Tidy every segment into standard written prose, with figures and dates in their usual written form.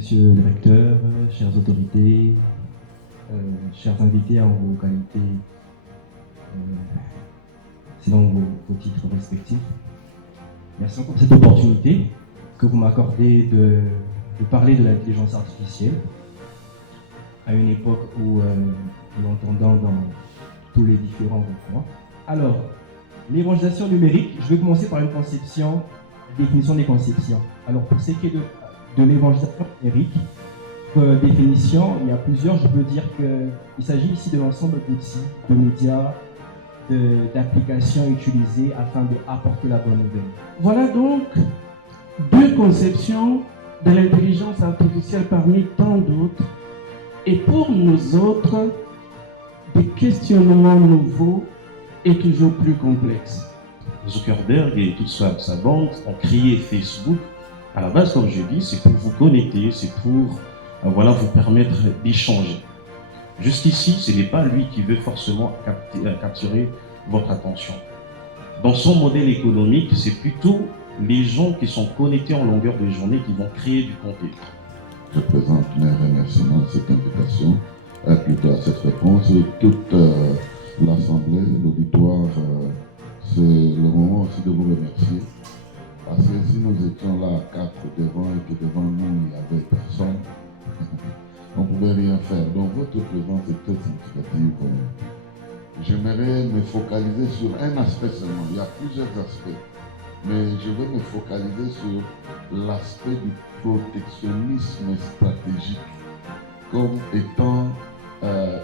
Monsieur le recteur, chères autorités, chers invités en vos qualités, selon vos titres respectifs. Merci encore pour cette opportunité que vous m'accordez de parler de l'intelligence artificielle à une époque où nous l'entendons dans tous les différents recoins. Alors, l'évangélisation numérique, je vais commencer par une conception, définition des conceptions. Alors, pour ce qui est de l'évangélisation numérique, définition, il y a plusieurs. Je peux dire qu'il s'agit ici de l'ensemble d'outils, de médias, d'applications utilisées afin d'apporter la bonne nouvelle. Voilà donc deux conceptions de l'intelligence artificielle parmi tant d'autres. Et pour nous autres, des questionnements nouveaux et toujours plus complexes. Zuckerberg et toute sa bande ont créé Facebook. À la base, comme je dis, c'est pour vous connecter, c'est pour vous permettre d'échanger. Jusqu'ici, ce n'est pas lui qui veut forcément capturer votre attention. Dans son modèle économique, c'est plutôt les gens qui sont connectés en longueur de journée qui vont créer du contenu. Je présente mes remerciements à cette invitation, plutôt à cette réponse. Toute l'Assemblée, l'auditoire, c'est le moment aussi de vous remercier. Parce que si nous étions là à 4 devant et que devant nous il n'y avait personne, on ne pouvait rien faire. Donc votre présence est très significative. J'aimerais me focaliser sur un aspect seulement. Il y a plusieurs aspects. Mais je vais me focaliser sur l'aspect du protectionnisme stratégique comme étant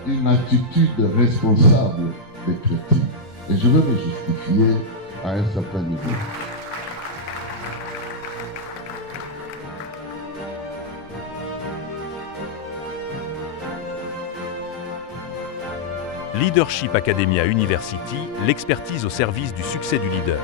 une attitude responsable des chrétiens. Et je vais me justifier à un certain niveau. Leadership Academia University, l'expertise au service du succès du leader.